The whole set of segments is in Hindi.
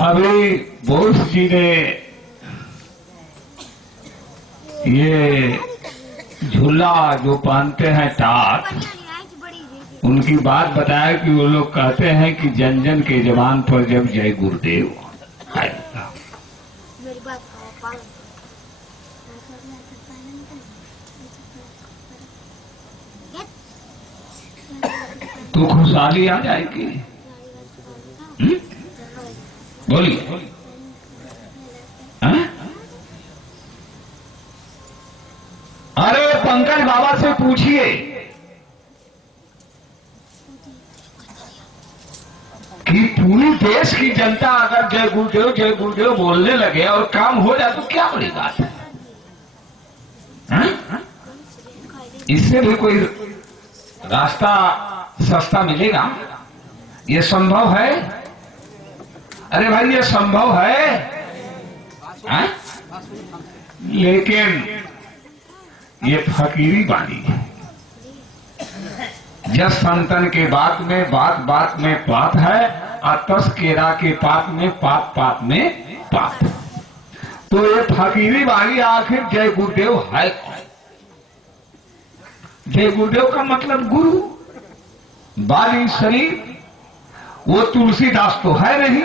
अभी बोस जी ने ये झूला जो पहनते हैं टाट, उनकी बात बताया कि वो लोग कहते हैं कि जन जन के जबान पर जब जय गुरुदेव आएगा तो खुशहाली आ जाएगी। बोलिए। अरे पंकज बाबा से पूछिए कि पूरी देश की जनता अगर जय गुरुदेव बोलने लगे और काम हो जाए तो क्या बड़ी बात है? इससे भी कोई रास्ता सस्ता मिलेगा? ये संभव है? अरे भाई ये संभव है? लेकिन ये फकीरी बानी है। जस संतन के बात में बात में पाप है और तस केरा के पाप में पाप में पाप। तो ये फकीरी बानी आखिर जय गुरुदेव है कौन? जय गुरुदेव का मतलब गुरु, बाली शरीर। वो तुलसीदास तो है नहीं।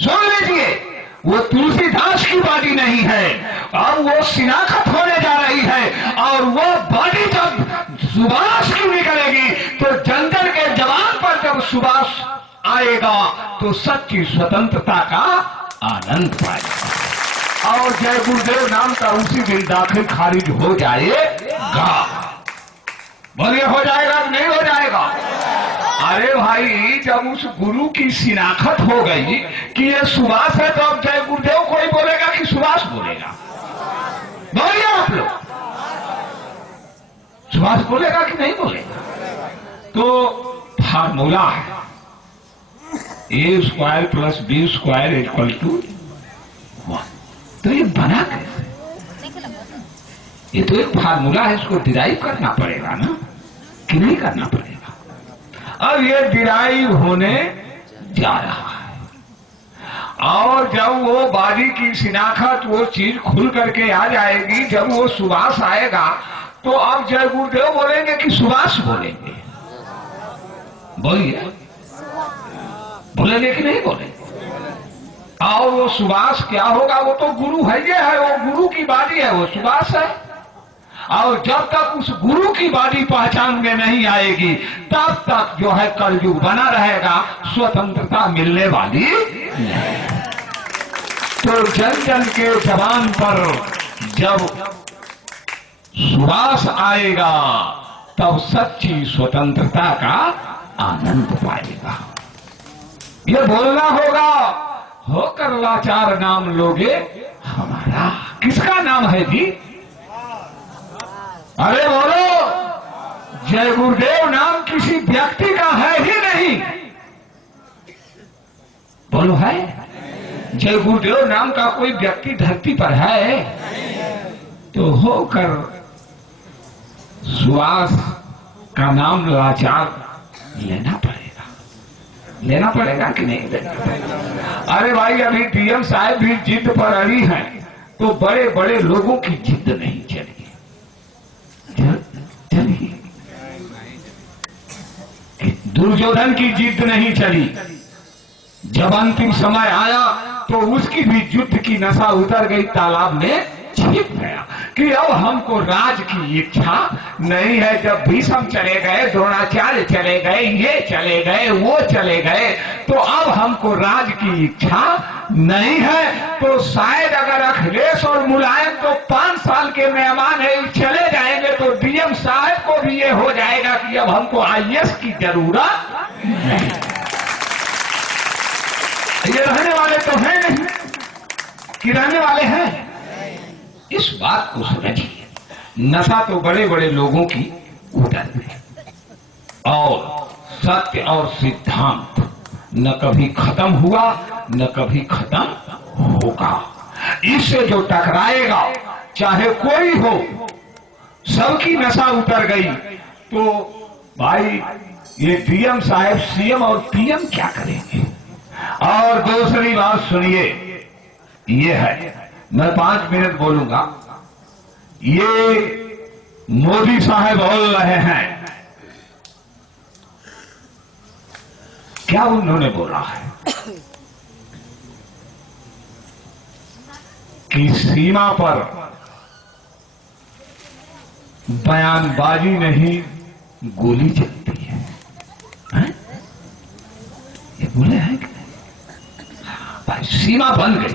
सुन लीजिए, वो तुलसीदास की बाडी नहीं है। अब वो शिनाख्त होने जा रही है और वो बाडी जब सुबास की निकलेगी तो जन जन के जबान पर जब सुबास आएगा तो सच्ची स्वतंत्रता का आनंद पाएगा और जय गुरुदेव नाम का उसी दिन दाखिल खारिज हो जाएगा। बोलिए, हो जाएगा कि नहीं हो जाएगा? अरे भाई, जब उस गुरु की शिनाख्त हो गई कि ये सुभाष है तो अब जय गुरुदेव कोई बोलेगा कि सुभाष बोलेगा? बोलिए आप लोग, सुभाष बोलेगा कि नहीं बोलेगा? तो फार्मूला है A² + B² = 1। तो ये बना कैसे? ये तो एक फार्मूला है, इसको डिराइव करना पड़ेगा ना, कि नहीं करना पड़ेगा? अब ये डिराइव होने जा रहा है और जब वो बाजी की शिनाख्त, वो चीज खुल करके आ जाएगी, जब वो सुभाष आएगा तो अब जय गुरुदेव बोलेंगे कि सुभाष बोलेंगे? बोलिए, बोलेंगे कि नहीं बोलेंगे? और वो सुभाष क्या होगा? वो तो गुरु है, ये है वो गुरु की बाजी है, वो सुभाष है। और जब तक उस गुरु की बाडी पहचान में नहीं आएगी तब तक जो है कलयुग बना रहेगा, स्वतंत्रता मिलने वाली नहीं। तो जन जन के जबान पर जब सुभाष आएगा तब सच्ची स्वतंत्रता का आनंद पाएगा। ये बोलना होगा, होकर लाचार नाम लोगे हमारा। किसका नाम है जी? अरे बोलो, जय गुरुदेव नाम किसी व्यक्ति का है ही नहीं। बोलो, है? जय गुरुदेव नाम का कोई व्यक्ति धरती पर है? तो होकर सुभाष का नाम लाचार लेना पड़ेगा। लेना पड़ेगा कि नहीं लेना पड़ेगा? अरे भाई, अभी DM साहब भी जिद पर अड़ी हैं तो बड़े बड़े लोगों की जिद नहीं चली। दुर्योधन की जिद नहीं चली। जब अंतिम समय आया तो उसकी भी युद्ध की नशा उतर गई, तालाब में छिप गया कि अब हमको राज की इच्छा नहीं है। जब भीष्म चले गए, द्रोणाचार्य चले गए, ये चले गए, वो चले गए, तो अब हमको राज की इच्छा नहीं है। तो शायद अगर अखिलेश और मुलायम तो 5 साल के मेहमान है, चले जाएंगे तो DM साहब को भी ये हो जाएगा कि अब हमको IAS की जरूरत नहीं। ये रहने वाले तो हैं नहीं कि रहने वाले हैं? इस बात को समझिए, नशा तो बड़े बड़े लोगों की उतर है और सत्य और सिद्धांत न कभी खत्म हुआ न कभी खत्म होगा। इससे जो टकराएगा, चाहे कोई हो, सबकी नशा उतर गई तो भाई ये डीएम साहब सीएम और पीएम क्या करेंगे। और दूसरी बात सुनिए, ये है, मैं 5 मिनट बोलूंगा। ये मोदी साहब बोल रहे हैं, क्या उन्होंने बोला है कि सीमा पर बयानबाजी नहीं गोली चलती है, हैं? ये बोले हैं कि भाई सीमा बन गई,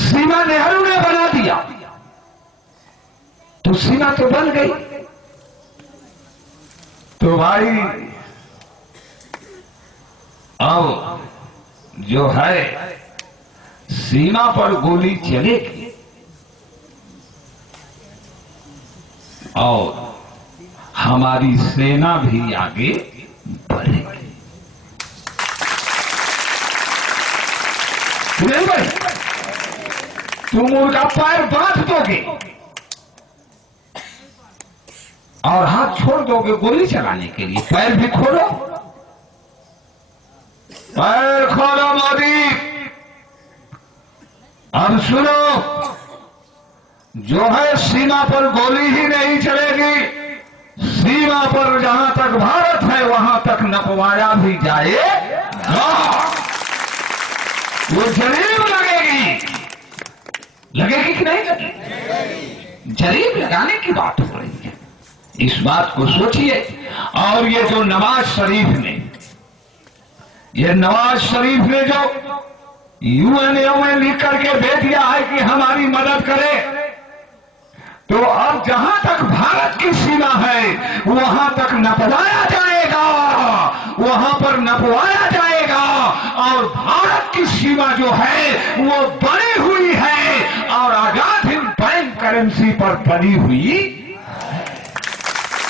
सीमा नेहरू ने बना दिया तो सीमा तो बन गई। तो भाई अब जो है सीमा पर गोली चलेगी और हमारी सेना भी आगे बढ़ेगी। नहीं भाई, तुम उनका पैर बांध दोगे और हाथ छोड़ दोगे गोली चलाने के लिए, पैर भी खोलो, पैर खोलो मोदी। अब सुनो, जो है सीमा पर गोली ही नहीं चलेगी, सीमा पर जहां तक भारत है वहां तक नपवाया भी जाएगा। वो जरीब लगेगी, लगेगी कि नहीं लगेगी? जरीब लगाने की बात हो रही है, इस बात को सोचिए। और ये जो नवाज शरीफ ने, ये नवाज शरीफ ने जो यूएनओ में लिख करके भेज दिया है कि हमारी मदद करे, तो अब जहां तक भारत की सीमा है वहां तक नपवाया जाएगा, वहां पर नपवाया जाएगा। और भारत की सीमा जो है वो बनी हुई है और आजाद हिंद बैंक करेंसी पर बनी हुई,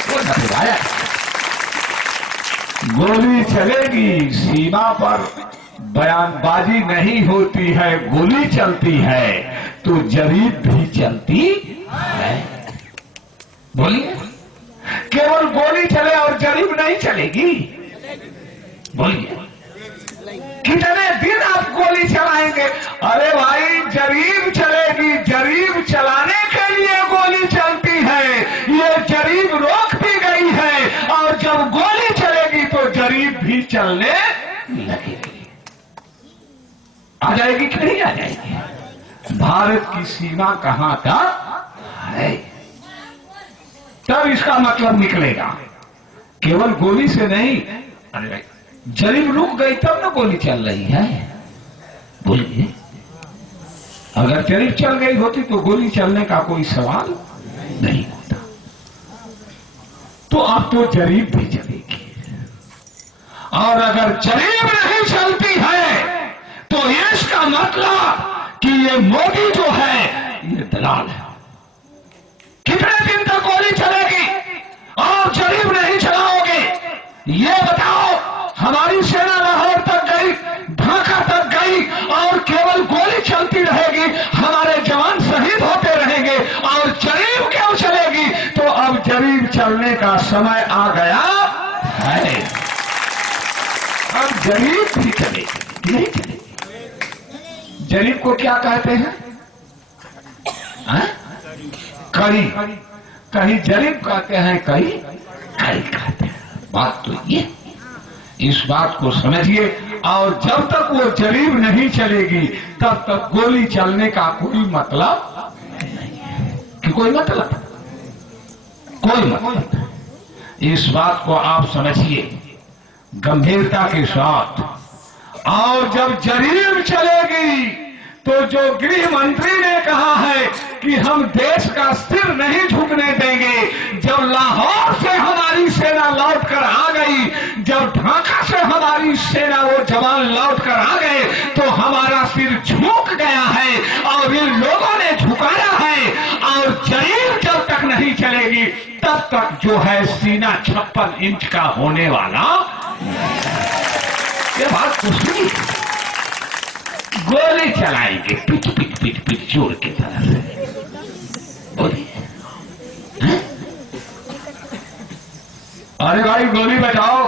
वो नपवाया। गोली चलेगी, सीमा पर बयानबाजी नहीं होती है, गोली चलती है, तो जरीब भी चलती है। बोलिए, केवल गोली चले और जरीब नहीं चलेगी? बोलिए, कितने दिन आप गोली चलाएंगे? अरे भाई, जरीब चलेगी, जरीब चलाने के लिए गोली चलती है, ये जरीब रोक दी गई है। और जब गोली चलेगी तो जरीब भी चलने लगेगी। आ जाएगी कि नहीं आ जाएगी? भारत की सीमा कहां तक है, तब इसका मतलब निकलेगा, केवल गोली से नहीं। अरे भाई, जरीब रुक गई तब ना गोली चल रही है। बोलिए, अगर जरीब चल गई होती तो गोली चलने का कोई सवाल नहीं होता। तो अब तो जरीब भी चलेगी, और अगर जरीब नहीं चलती है तो इसका मतलब कि ये मोदी जो है ये दलाल है। कितने दिन तक गोली चलेगी और जरीब नहीं चलाओगे? ये बताओ। हमारी सेना लाहौर तक गई, ढाका तक गई, और केवल गोली चलती रहेगी, हमारे जवान शहीद होते रहेंगे, और जरीब क्यों चलेगी? तो अब जरीब चलने का समय आ गया है। अब जरीब भी चलेगी, नहीं चलेगी? जरीब को क्या कहते हैं? कड़ी, कहीं जरीब कहते हैं, कहीं कड़ी कहते हैं। बात तो ये, इस बात को समझिए। और जब तक वो जरीब नहीं चलेगी तब तक गोली चलने का कोई मतलब नहीं है। कि कोई मतलब, कोई मतलब। इस बात को आप समझिए गंभीरता के साथ। और जब जरीब चलेगी तो जो गृह मंत्री ने कहा है कि हम देश का सिर नहीं झुकने देंगे, जब लाहौर से हमारी सेना लौटकर आ गई, जब ढाका से हमारी सेना वो जवान लौटकर आ गए, तो हमारा सिर झुक गया है और इन लोगों ने झुकाया है। और जरीब जब तक नहीं चलेगी तब तक जो है सीना 56 इंच का होने वाला। ये बात कुछ नहीं, गोली चलाएंगे पिट पिट पिट पिट जोर की तरह से। बोलिए, अरे भाई गोली बचाओ,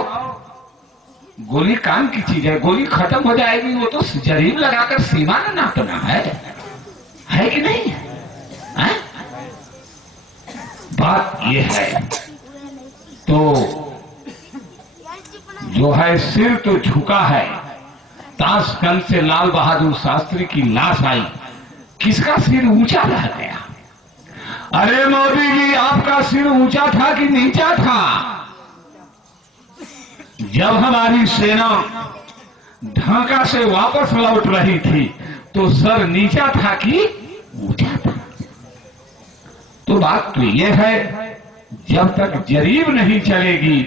गोली काम की चीज है, गोली खत्म हो जाएगी, वो तो जरीब लगाकर सीमा न नापना है कि नहीं है? बात ये है। तो जो है सिर तो झुका है, ताशकंद से लाल बहादुर शास्त्री की लाश आई, किसका सिर ऊंचा रह गया? अरे मोदी जी, आपका सिर ऊंचा था कि नीचा था? जब हमारी सेना ढाका से वापस लौट रही थी तो सर नीचा था कि ऊंचा था? तो बात तो ये है, जब तक जरीब नहीं चलेगी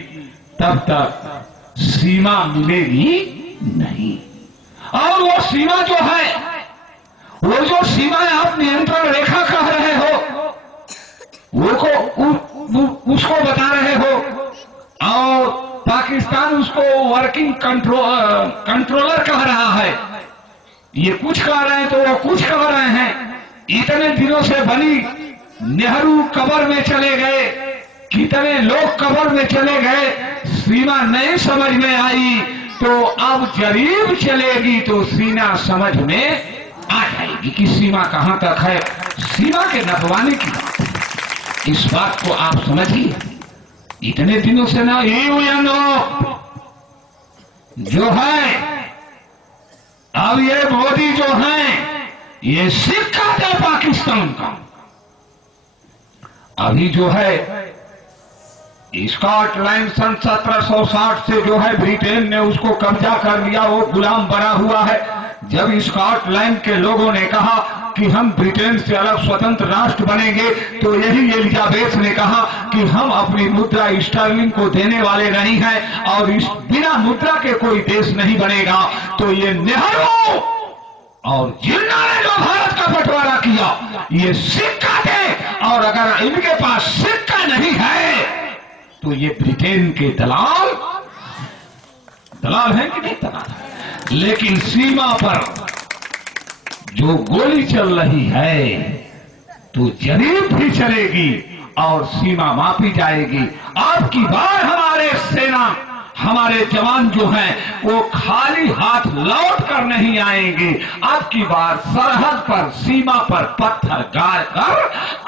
तब तक सीमा मिलेगी नहीं। और वो सीमा जो है, वो जो सीमा आप नियंत्रण रेखा कह रहे हो, उसको बता रहे हो, और पाकिस्तान उसको वर्किंग कंट्रोलर कह रहा है। ये कुछ कह रहे हैं तो वो कुछ कह रहे हैं। इतने दिनों से बनी नेहरू कब्र में चले गए, कितने लोग कब्र में चले गए, सीमा नहीं समझ में आई, तो अब जरीब चलेगी तो सीमा समझ में आ जाएगी कि सीमा कहां तक है। सीमा के नपवाने की बात है, इस बात को आप समझिए। इतने दिनों से ना जो है, अब ये मोदी जो है, ये सिक्का है पाकिस्तान का। अभी जो है स्कॉटलैंड सन 1760 से जो है ब्रिटेन ने उसको कब्जा कर लिया, वो गुलाम बना हुआ है। जब स्कॉटलैंड के लोगों ने कहा कि हम ब्रिटेन से अलग स्वतंत्र राष्ट्र बनेंगे, तो यही एलिजाबेथ ने कहा कि हम अपनी मुद्रा स्टर्लिंग को देने वाले नहीं हैं और इस बिना मुद्रा के कोई देश नहीं बनेगा। तो ये नेहरू और जिन्ना ने जो भारत का बंटवारा किया, ये सिक्का थे, और अगर इनके पास सिक्का नहीं है तो ये ब्रिटेन के दलाल हैं कि नहीं दलाल। लेकिन सीमा पर जो गोली चल रही है तो जरीब भी चलेगी और सीमा मापी जाएगी। आपकी बार हमारे जवान जो हैं वो खाली हाथ लौट कर नहीं आएंगे। आपकी बार सरहद पर, सीमा पर पत्थर गाड़ कर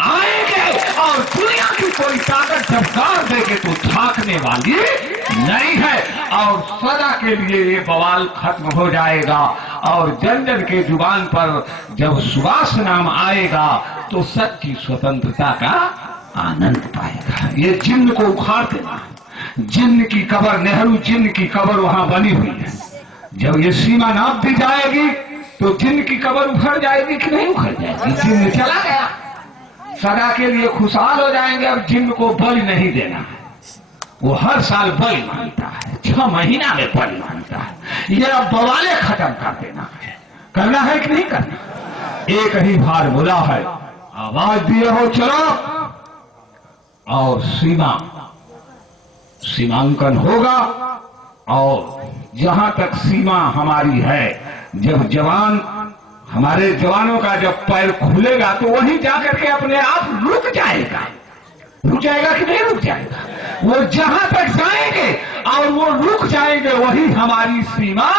आएंगे, और दुनिया की कोई ताकत जब गाड़ देगी तो झांकने वाली नहीं है, और सदा के लिए ये बवाल खत्म हो जाएगा। और जन जन के जुबान पर जब सुभाष नाम आएगा तो सच्ची स्वतंत्रता का आनंद पाएगा। ये जिन्न को उखाड़ देना, जिन्न की कब्र, नेहरू जिन्न की कब्र वहां बनी हुई है। जब ये सीमा नाप दी जाएगी तो जिन्न की कब्र उखड़ जाएगी कि नहीं उखड़ जाएगी? जिन्न चला गया, सदा के लिए खुशहाल हो जाएंगे। अब जिन्न को बलि नहीं देना है, वो हर साल बलि मांगता है, 6 महीना में बलि मांगता है। ये अब बवाले खत्म कर देना है, करना है कि नहीं करना? एक ही फार्मूला है, आवाज दिए हो चलो, और सीमांकन होगा। और जहां तक सीमा हमारी है, जब हमारे जवानों का जब पैर खुलेगा तो वहीं जाकर के अपने आप रुक जाएगा कि नहीं रुक जाएगा? वो जहां तक जाएंगे और वो रुक जाएंगे, वही हमारी सीमा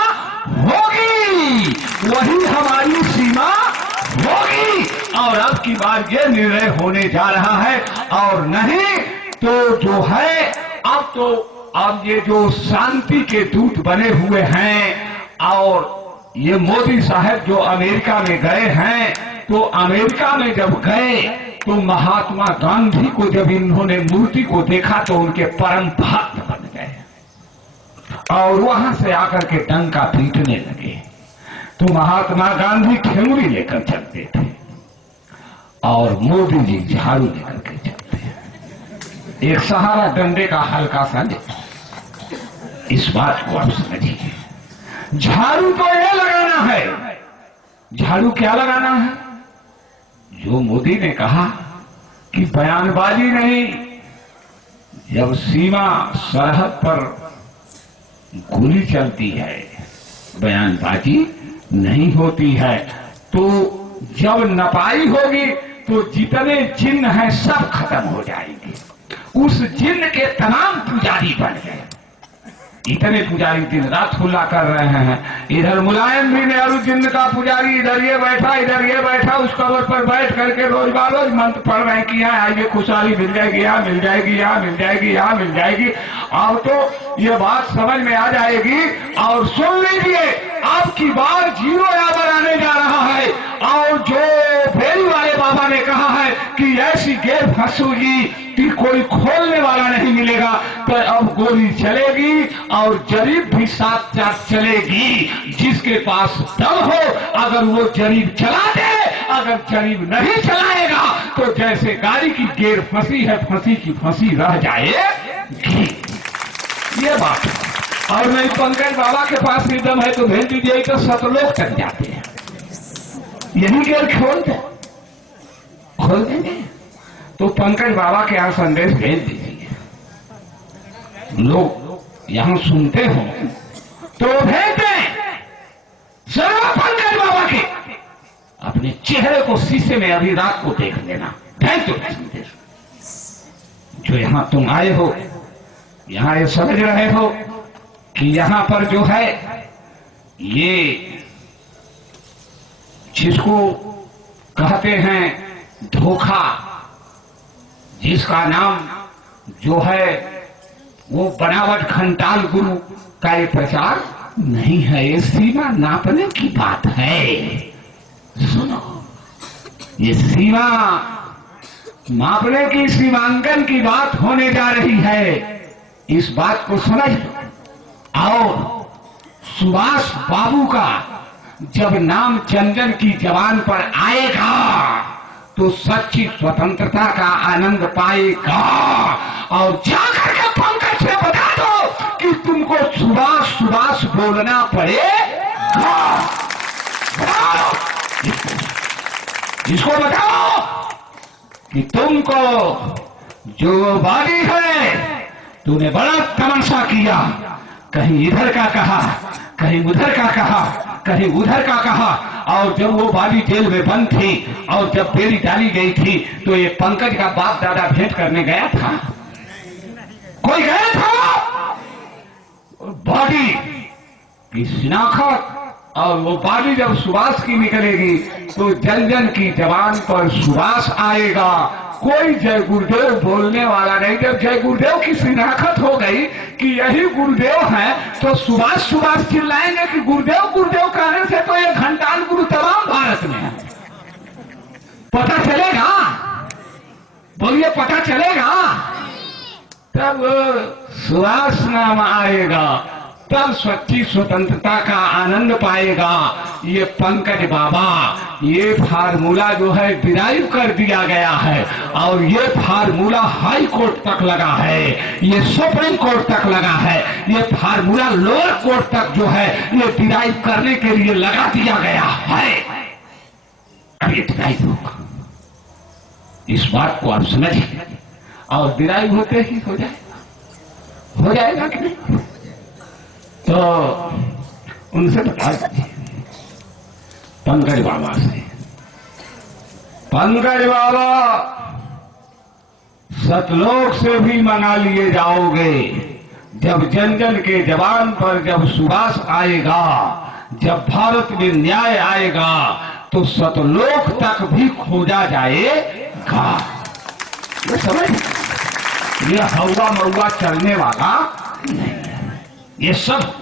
होगी, वही हमारी सीमा होगी। और अब की बार ये निर्णय होने जा रहा है, और नहीं तो जो है अब ये जो शांति के दूत बने हुए हैं, और ये मोदी साहब जो अमेरिका में गए हैं, तो अमेरिका में जब गए तो महात्मा गांधी को जब इन्होंने मूर्ति को देखा तो उनके परम भक्त बन गए, और वहां से आकर के डंका पीटने लगे। तो महात्मा गांधी ठेंगुरी लेकर चलते थे और मोदी जी झाड़ू लेकर के चलते हैं, एक सहारा डंडे का हल्का सा लेता। इस बात को आप समझिए, झाड़ू तो ये लगाना है। झाड़ू क्या लगाना है? जो मोदी ने कहा कि बयानबाजी नहीं, जब सीमा सरहद पर गोली चलती है बयानबाजी नहीं होती है। तो जब नपाई होगी तो जितने चिन्ह हैं सब खत्म हो जाएंगे। उस जिन्न के तमाम पुजारी बन गए। इतने पुजारी दिन रात खुला कर रहे हैं। इधर मुलायम भी नेहरू जिन्न का पुजारी इधर ये बैठा, इधर ये बैठा, उस कबर पर बैठ करके रोज बारोज मंत्र पढ़ रहे हैं कि यहाँ आइए खुशहाली मिल जाएगी, यहाँ मिल जाएगी, यहाँ मिल जाएगी, यहाँ मिल जाएगी। अब तो ये बात समझ में आ जाएगी। और सुन लीजिए, आपकी बार जीरो यावर आने जा रहा है। और जो फेरी वाले बाबा ने कहा है कि ऐसी गेर फंसूगी कि कोई खोलने वाला नहीं मिलेगा, तो अब गोली चलेगी और जरीब भी साथ साथ चलेगी। जिसके पास दम हो अगर वो जरीब चला दे, अगर जरीब नहीं चलाएगा तो जैसे गाड़ी की गेर फंसी है, फंसी की फंसी रह जाएगी। ये बात है। और नहीं पंकज बाबा के पास भी दम है तो भेज दीजिए, तो सतलोक तक जाते हैं। यही गेर खोल देंगे तो पंकज बाबा के यहाँ संदेश भेज दीजिए। लोग यहाँ सुनते हो तो भेज दें। सर्व पंकज बाबा के अपने चेहरे को शीशे में अभी रात को देख लेना। भेज दो संदेश। जो यहाँ तुम आए हो, यहाँ ये समझ रहे हो कि यहाँ पर जो है ये जिसको कहते हैं धोखा, जिसका नाम जो है वो बनावट खंटाल गुरु का ये प्रचार नहीं है। ये सीमा नापने की बात है। सुनो, ये सीमा मापने की, सीमांकन की बात होने जा रही है। इस बात को समझ लो। और सुभाष बाबू का जब नाम चंदन की जबान पर आएगा तो सच्ची स्वतंत्रता का आनंद पाएगा। और जाकर के पंकज से बता दो कि तुमको सुभाष सुभाष बोलना पड़ेगा। बताओ, इसको बताओ कि तुमको जो बारी है, तूने बड़ा तमाशा किया। कहीं इधर का कहा, कहीं उधर का कहा, कहीं उधर का कहा। और जब वो बाली जेल में बंद थी और जब बेरी डाली गई थी तो ये पंकज का बाप दादा भेंट करने गया था। कोई गया था? बॉडी की शिनाख्त और वो बाली जब सुभाष की निकलेगी तो जन जन की जबान पर सुभाष आएगा। कोई जय गुरुदेव बोलने वाला नहीं। जब जय गुरुदेव की शिनाख्त हो गई कि यही गुरुदेव हैं तो सुभाष सुभाष चिल्लाएंगे कि गुरुदेव गुरुदेव कहने से तो ये घंटाल गुरु तमाम भारत में है। पता चलेगा, बोलिए पता चलेगा। तब सुभाष नाम आएगा, तब सच्ची स्वतंत्रता का आनंद पाएगा। ये पंकज बाबा, ये फार्मूला जो है डिराइव कर दिया गया है और ये फार्मूला हाई कोर्ट तक लगा है, ये सुप्रीम कोर्ट तक लगा है, ये फार्मूला लोअर कोर्ट तक जो है ये डिराइव करने के लिए लगा दिया गया है। अब ये डिराइव होगा, इस बात को आप समझिए। और डिराइव होते ही हो जाएगा कि नहीं? तो उनसे बता दीजिए, पंकज बाबा से, पंकज बाबा सतलोक से भी मना लिए जाओगे। जब जन जन के जबान पर जब सुभाष आएगा, जब भारत में न्याय आएगा तो सतलोक तक भी खोजा जाएगा। ये समझ, ये हवा मऊआ चलने वाला नहीं, ये सब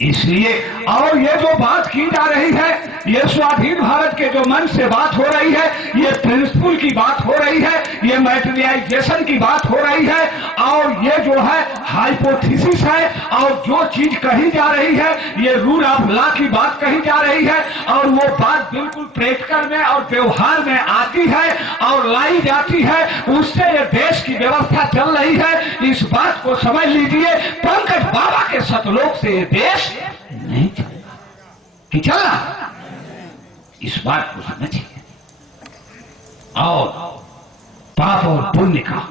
इसलिए। और ये जो बात की जा रही है, ये स्वाधीन भारत के जो मन से बात हो रही है, ये प्रिंसिपल की बात हो रही है, ये मैटेरियलाइजेशन की बात हो रही है, और ये जो है हाइपोथेसिस है। और जो चीज कही जा रही है ये रूल ऑफ लॉ की बात कही जा रही है, और वो बात बिल्कुल प्रैक्टिकल में और व्यवहार में आती है और लाई जाती है। उससे ये देश की व्यवस्था चल रही है। इस बात को समझ लीजिए, पंकज बाबा के सतलोक से ये देश नहीं चलता कि चल रहा, इस बात को समझिए। और पाप और पुण्य का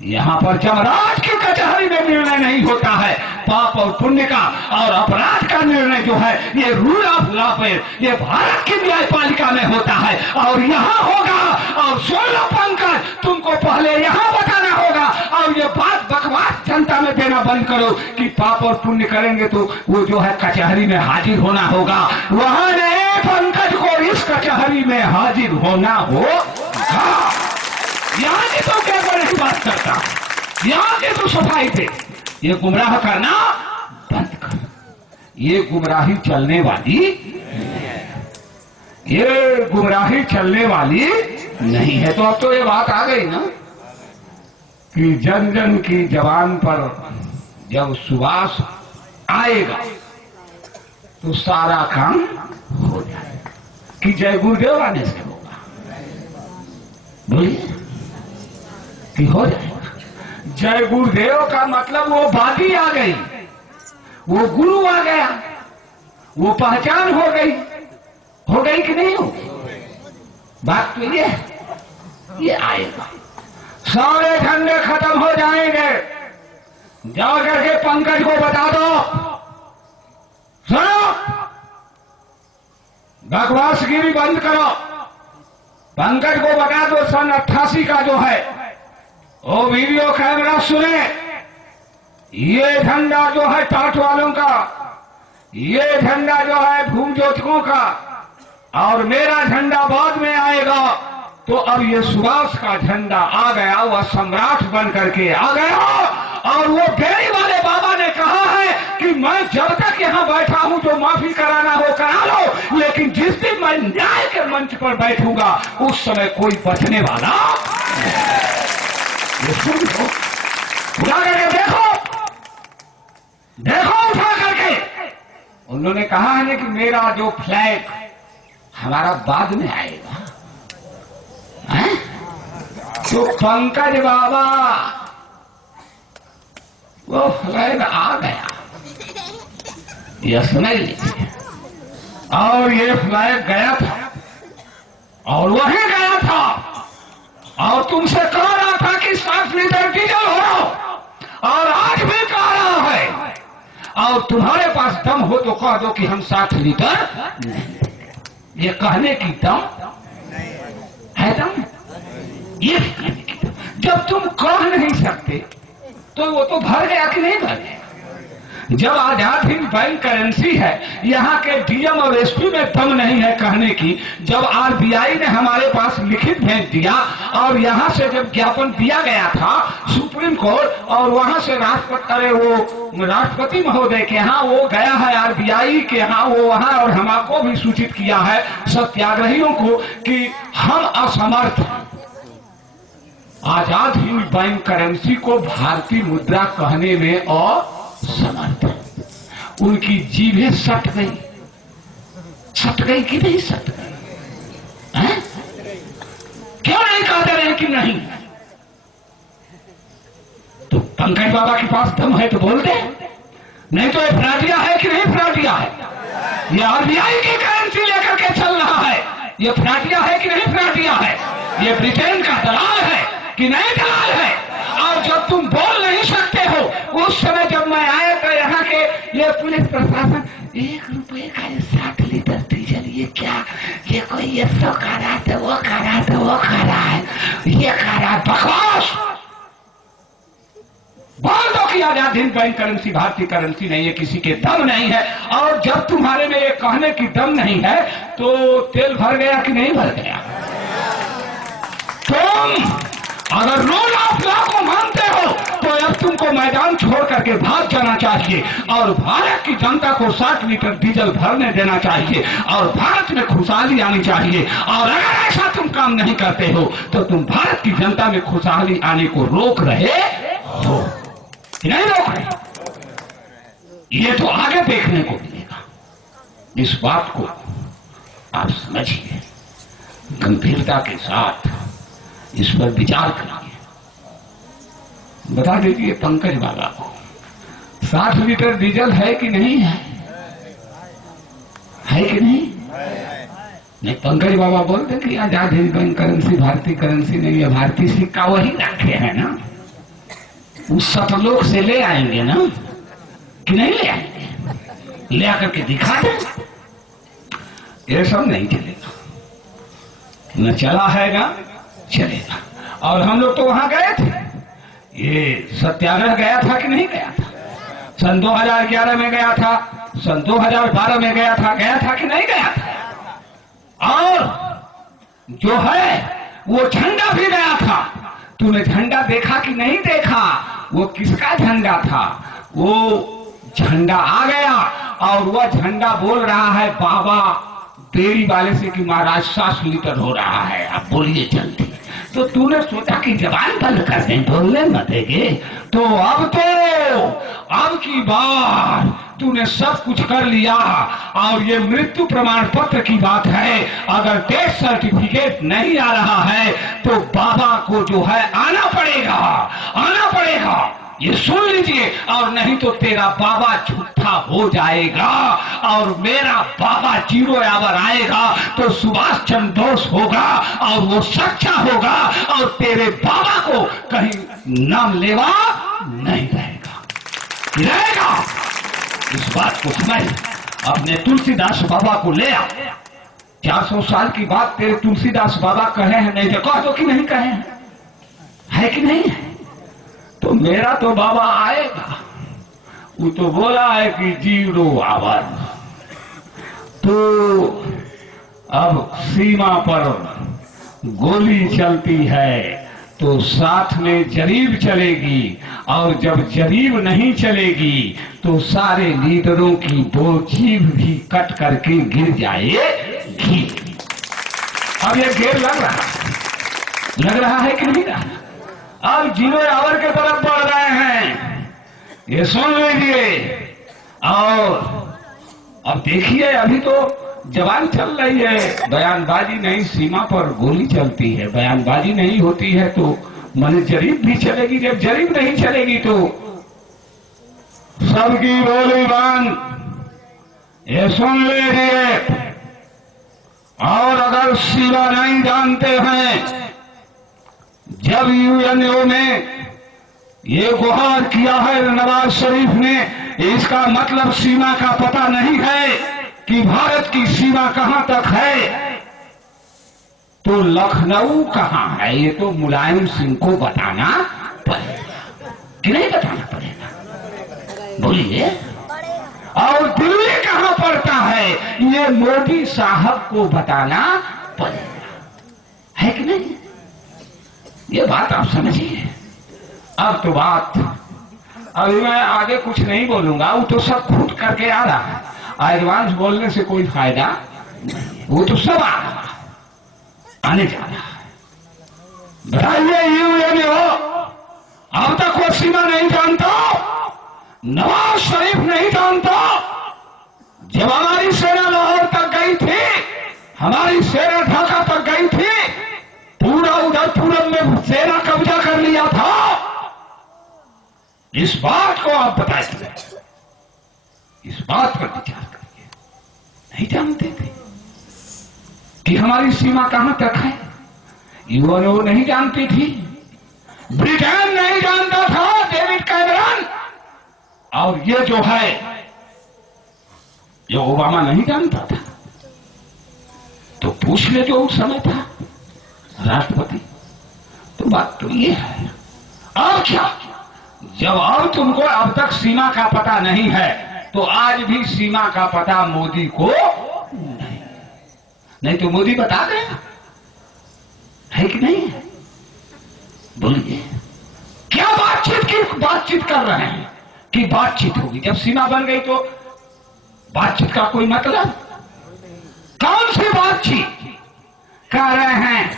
यहां पर जमराज की कचहरी में निर्णय नहीं होता है। पाप और पुण्य का और अपराध का निर्णय जो है ये रूल ऑफ लॉ पे, ये भारत की न्यायपालिका में होता है और यहां होगा। और 16 पंकज तुमको पहले यहां बताना होगा। और ये बात बकवास जनता में देना बंद करो कि पाप और पुण्य करेंगे तो वो जो है कचहरी में हाजिर होना होगा। वहां ने पंकज को इस कचहरी में हाजिर होना होगा। यहाँ की तो क्या बड़ी बात करता, यहाँ की तो सफाई पे ये गुमराह करना बंद कर। ये गुमराही चलने वाली, ये गुमराही चलने वाली नहीं है। तो अब तो ये बात आ गई ना कि जन जन की जबान पर जब सुबास आएगा तो सारा काम हो जाएगा। कि जय गुरुदेव आने से होगा, बोलिए कि हो जाएगा। जय गुरुदेव का मतलब वो बाती आ गई, वो गुरु आ गया, वो पहचान हो गई कि नहीं हो? बात तो ये आएगा। सारे झंडे खत्म हो जाएंगे। जाओ करके पंकज को बता दो, सुनो, बकवासगिरी बंद करो। पंकज को बता दो सन 88 का जो है वो वीडियो कैमरा सुने। ये झंडा जो है टाट वालों का, ये झंडा जो है भूम ज्योतिकों का, और मेरा झंडा बाद में आएगा। तो अब ये सुभाष का झंडा आ गया, वह सम्राट बन करके आ गया। और वो बेड़ी वाले बाबा ने कहा है कि मैं जब तक यहाँ बैठा हूं जो माफी कराना हो करा लो, लेकिन जिस दिन मैं न्याय के मंच पर बैठूंगा उस समय कोई बचने वाला उठा करके देखो, देखो उठा करके। उन्होंने कहा है कि मेरा जो फ्लैग हमारा बाद में आएगा, हैं? तो पंकज बाबा वो फ्लैग आ गया, ये सुनाई लीजिए। और ये फ्लैग गया था और वहीं गया था और तुमसे कह रहा था कि 60 लीटर डीजल हो, और आज भी कह रहा है। और तुम्हारे पास दम हो तो कह दो कि हम 60 लीटर नहीं। ये कहने की दम है, दम ये कहने की दम। जब तुम कह नहीं सकते तो वो तो भर गया कि नहीं भर गया। जब आजाद हिंद बैंक करेंसी है, यहाँ के डीएम और एसपी में दम नहीं है कहने की। जब आरबीआई ने हमारे पास लिखित भेज दिया और यहाँ से जब ज्ञापन दिया गया था सुप्रीम कोर्ट, और वहां से राष्ट्रपति महोदय के यहाँ वो गया है, आरबीआई के यहाँ वो वहां, और हमको भी सूचित किया है सत्याग्रहियों को कि हम असमर्थ हैं। आजाद हिंद बैंक करेंसी को भारतीय मुद्रा कहने में असमर्थ है। उनकी जीभें सट गई कि नहीं सट गई? क्यों नहीं कहते रहे कि नहीं? तो पंकज बाबा के पास दम है तो बोलते, नहीं तो ये फ्राडिया है कि नहीं फ्राडिया है? ये आरबीआई की करेंसी लेकर के चल रहा है, ये फ्राडिया है कि नहीं फ्राडिया है? ये ब्रिटेन का दलाल है कि नहीं दलाल है? और जब तुम बोल नहीं सकते हो, उस समय जब मैं आया तो यहाँ के ये पुलिस प्रशासन 1 रुपए का 60 लीटर डीजल, ये क्या, ये कोई ये 100 का रहा है, वो खा रहा है, वो खा रहा है, ये खा रहा है। बकवास बोल दो कि आजाद हिंद बैंक करेंसी भारतीय करेंसी नहीं है, किसी के दम नहीं है। और जब तुम्हारे में ये कहने की दम नहीं है तो तेल भर गया कि नहीं भर गया? तुम अगर रूल ऑफ लॉ को मानते हो तो अब तुमको मैदान छोड़ करके भाग जाना चाहिए और भारत की जनता को 60 लीटर डीजल भरने देना चाहिए और भारत में खुशहाली आनी चाहिए। और अगर ऐसा तुम काम नहीं करते हो तो तुम भारत की जनता में खुशहाली आने को रोक रहे हो कि नहीं रोक रहे? ये तो आगे देखने को मिलेगा। इस बात को आप समझिए, गंभीरता के साथ इस पर विचार करिए। बता दीजिए पंकज बाबा को 60 लीटर डीजल है कि नहीं है? है कि नहीं? नहीं, पंकज बाबा बोलते कि आजाद हिंद बैंक करेंसी भारतीय करेंसी नहीं है, भारतीय सिक्का वही रखे है ना, उस सतलोक से ले आएंगे ना कि नहीं ले आएंगे? ले आकर के दिखा दें। ये सब नहीं चलेगा, न चला है ना चलेगा। और हम लोग तो वहां गए थे, ये सत्याग्रह गया था कि नहीं गया था? सन 2011 में गया था, सन 2012 में गया था कि नहीं गया था? और जो है वो झंडा भी गया था। तूने झंडा देखा कि नहीं देखा? वो किसका झंडा था? वो झंडा आ गया और वह झंडा बोल रहा है बाबा डेयरी वाले से कि महाराज 7 लीटर हो रहा है, आप बोलिए जल्दी। तो तूने सोचा कि जबान बंद कर दें, बोलने मत देंगे। तो अब की बार तूने सब कुछ कर लिया और ये मृत्यु प्रमाण पत्र की बात है। अगर डेथ सर्टिफिकेट नहीं आ रहा है तो बाबा को जो है आना पड़ेगा, ये सुन लीजिए। और नहीं तो तेरा बाबा झूठा हो जाएगा और मेरा बाबा 0 आवर आएगा तो सुभाष चंद्र बोस होगा और वो सच्चा होगा और तेरे बाबा को कहीं नाम लेवा नहीं रहेगा। इस बात को समझ, अपने तुलसीदास बाबा को ले आ। 400 साल की बात तेरे तुलसीदास बाबा कहे हैं, नहीं तो कह दो कि नहीं कहे हैं, है कि नहीं है? तो मेरा तो बाबा आएगा, वो तो बोला है कि 0 आवर। तो अब सीमा पर गोली चलती है तो साथ में जरीब चलेगी, और जब जरीब नहीं चलेगी तो सारे लीडरों की जीभ भी कट करके गिर जाएगी। अब ये घेर लग रहा है कि नहीं रहा? अब 0 आवर के तरफ बढ़ रहे हैं, ये सुन लीजिए। और अब देखिए, अभी तो जवान चल रही है, बयानबाजी नहीं, सीमा पर गोली चलती है। बयानबाजी नहीं होती है तो मन जरीब भी चलेगी। जब जरीब नहीं चलेगी तो सबकी बोली बंद, ये सुन लीजिए। और अगर सीमा नहीं जानते हैं, जब यूएनओ ने ये गुहार किया है नवाज शरीफ ने, इसका मतलब सीमा का पता नहीं है कि भारत की सीमा कहां तक है, तो लखनऊ कहां है ये तो मुलायम सिंह को बताना पड़ेगा कि नहीं बताना पड़ेगा? बोलिए। और दिल्ली कहां पड़ता है ये मोदी साहब को बताना पड़ेगा, है कि नहीं? ये बात आप समझिए। अब तो बात, अभी मैं आगे कुछ नहीं बोलूंगा, वो तो सब खुद करके आ रहा है। एडवांस बोलने से कोई फायदा नहीं, वो तो सब आ रहा है, आने जा रहा है। बताइए यूएनओ अब तक वो सीमा नहीं जानता, नवाज शरीफ नहीं जानता। जब हमारी सेना लाहौर तक गई थी, हमारी सेना ढाका तक गई थी, पूरा उधर पूरब में सेना कब्जा कर लिया था। इस बात को आप बताइए, इस बात पर विचार करिए। नहीं जानते थे कि हमारी सीमा कहां तक है, यूएनओ नहीं जानती थी, ब्रिटेन नहीं जानता था, डेविड कैमरन, और ये जो है जो ओबामा नहीं जानता था। तो पूछ ले जो उस समय था राष्ट्रपति। तो बात तो ये है। अब क्या, जब अब तुमको अब तक सीमा का पता नहीं है तो आज भी सीमा का पता मोदी को नहीं तो मोदी बता देगा, है कि नहीं? बोलिए। क्या बातचीत कर रहे हैं कि बातचीत होगी? जब सीमा बन गई तो बातचीत का कोई मतलब? कौन सी बातचीत कह रहे हैं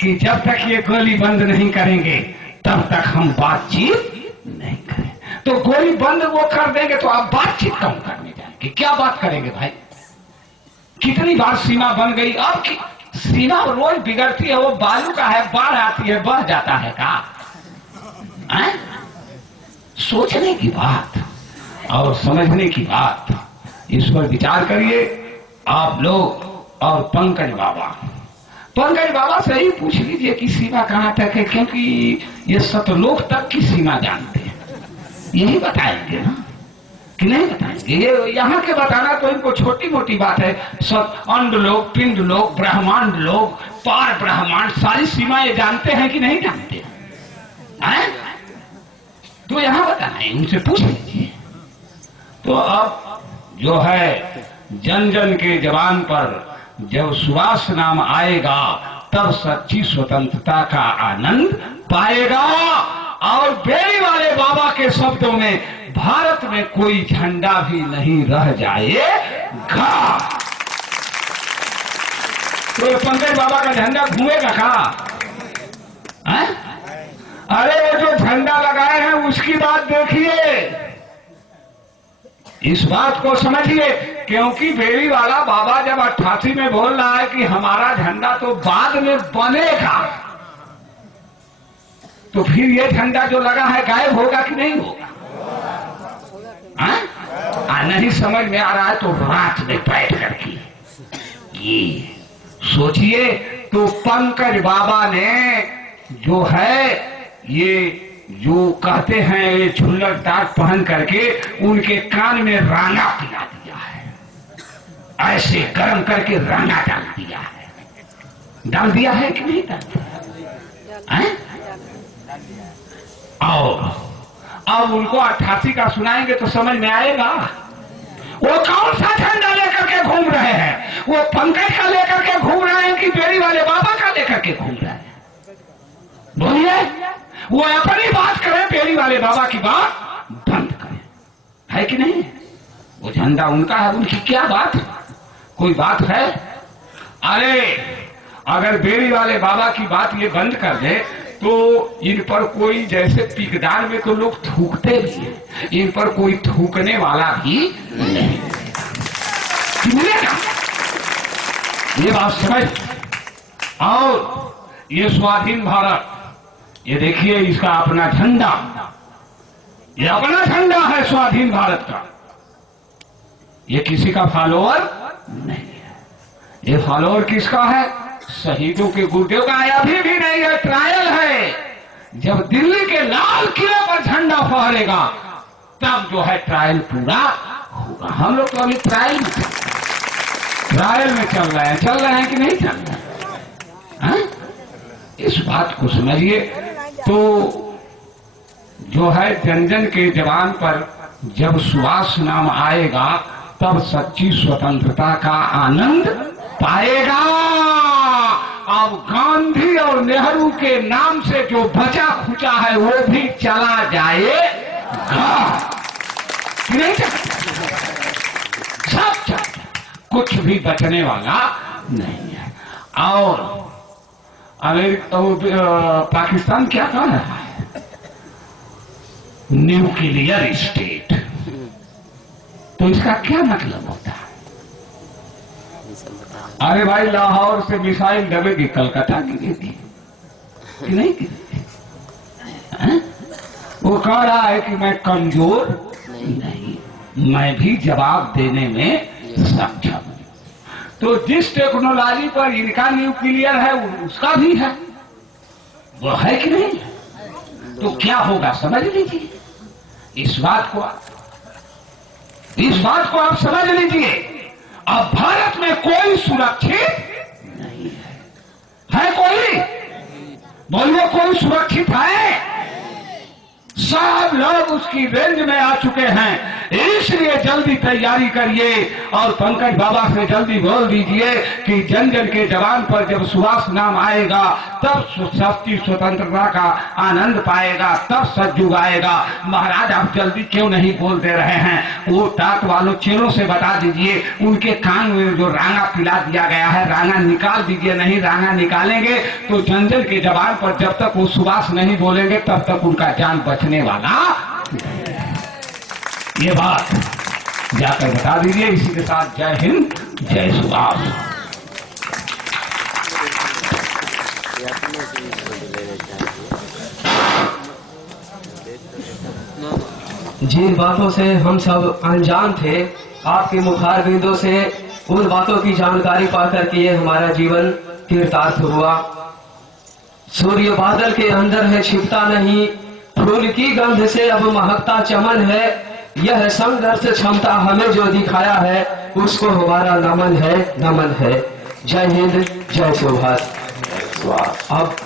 कि जब तक ये गोली बंद नहीं करेंगे तब तक हम बातचीत नहीं करें। तो गोली बंद वो कर देंगे तो आप बातचीत कम करने जाएंगे। क्या बात करेंगे भाई? कितनी बार सीमा बन गई, अब की सीमा रोज बिगड़ती है। वो बालू का है, बाढ़ आती है, बह जाता है का? सोचने की बात और समझने की बात, इस पर विचार करिए आप लोग। और पंकज बाबा से ही पूछ लीजिए कि सीमा कहां तक है, क्योंकि ये सतलोक तक की सीमा जानते हैं। यही बताएंगे ना कि नहीं बताएंगे? ये यहाँ के बताना तो इनको छोटी मोटी बात है। सब अंड लोग, पिंड लोग, ब्रह्मांड लोग, पार ब्रह्मांड, सारी सीमाएं जानते हैं कि नहीं जानते हैं? तो यहां बताएं, उनसे पूछ लीजिए। तो अब जो है जन जन के जवान पर जब सुभाष नाम आएगा तब सच्ची स्वतंत्रता का आनंद पाएगा। और बेड़ी वाले बाबा के शब्दों में भारत में कोई झंडा भी नहीं रह जाएगा। तो पंकज बाबा का झंडा घूमेगा क्या? अरे वो जो झंडा लगाए हैं उसकी बात देखिए, इस बात को समझिए। क्योंकि बेड़ी वाला बाबा जब 88 में बोल रहा है कि हमारा झंडा तो बाद में बनेगा, तो फिर ये झंडा जो लगा है गायब होगा कि नहीं होगा? नहीं समझ में आ रहा है तो रात में बैठ करके ये सोचिए। तो पंकज बाबा ने जो है ये जो कहते हैं ये झुल्लर टाट पहन करके उनके कान में रांगा पिला दिया है, ऐसे गर्म करके रांगा डाल दिया है। डाल दिया है कि नहीं डाल दिया? और अब उनको 88 का सुनाएंगे तो समझ में आएगा। वो कौन सा झंडा लेकर के घूम रहे हैं? वो पंकज का लेकर के घूम रहे हैं कि बेड़ी वाले बाबा का लेकर के घूम रहे हैं? बोलिए। वो अपनी बात करें, बेड़ी वाले बाबा की बात बंद करें, है कि नहीं? वो झंडा उनका है, उनकी क्या बात? कोई बात है? अरे अगर बेड़ी वाले बाबा की बात ये बंद कर दे तो इन पर कोई, जैसे पिकदार में तो लोग थूकते भी हैं, इन पर कोई थूकने वाला भी नहीं मिलेगा। ये बात समझ। और ये स्वाधीन भारत, ये देखिए इसका अपना झंडा, ये अपना झंडा है स्वाधीन भारत का। ये किसी का फॉलोअर नहीं है। ये फॉलोअर किसका है? शहीदों के गुर्दों का। अभी भी नहीं है, ट्रायल है। जब दिल्ली के लाल किले पर झंडा फहरेगा तब जो है ट्रायल पूरा होगा। हम लोग तो अभी ट्रायल में चल रहे हैं कि नहीं चल रहे हैं? इस बात को समझिए। तो जो है जन जन के जवान पर जब सुभाष नाम आएगा तब सच्ची स्वतंत्रता का आनंद पाएगा। अब गांधी और नेहरू के नाम से जो बचा खुचा है वो भी चला जाएगा, नहीं सब चला, कुछ भी बचने वाला नहीं है। और पाकिस्तान क्या कह रहा है? Nuclear state. तो इसका क्या मतलब होता है? अरे भाई लाहौर से मिसाइल दबेगी, कलकत्ता गिरेगी कि नहीं गिरेगी? वो कह रहा है कि मैं कमजोर नहीं, मैं भी जवाब देने में सक्षम हूं। तो जिस टेक्नोलॉजी पर इनका न्यूक्लियर है उसका भी है, वो है कि नहीं? तो क्या होगा समझ लीजिए। इस बात को आप समझ लीजिए। अब भारत में कोई सुरक्षित नहीं है कोई? बोलिए, कोई सुरक्षित है? सब लोग उसकी रेंज में आ चुके हैं। इसलिए जल्दी तैयारी करिए और पंकज बाबा से जल्दी बोल दीजिए कि जन जन के जवान पर जब सुभाष नाम आएगा तब सच्ची स्वतंत्रता का आनंद पाएगा, तब सज्जुग आएगा। महाराज आप जल्दी क्यों नहीं बोल दे रहे हैं? वो टाट वालों चेलों से बता दीजिए, उनके कान में जो रांगा पिला दिया गया है रांगा निकाल दीजिए। नहीं रांगा निकालेंगे तो जन जन के जवान पर जब तक वो सुभाष नहीं बोलेंगे तब तक उनका जान बचने वाला। ये बात जाकर बता दीजिए। इसी के साथ जय हिंद, जय सुभाष। जिन बातों से हम सब अनजान थे, आपके मुखार बिंदों से उन बातों की जानकारी पाकर के ये हमारा जीवन तीर्थार्थ हुआ। सूर्य बादल के अंदर है छिपता नहीं, फूल की गंध से अब महकता चमन है। यह संघर्ष क्षमता हमें जो दिखाया है उसको हमारा नमन है। जय हिंद, जय सुभाष। अब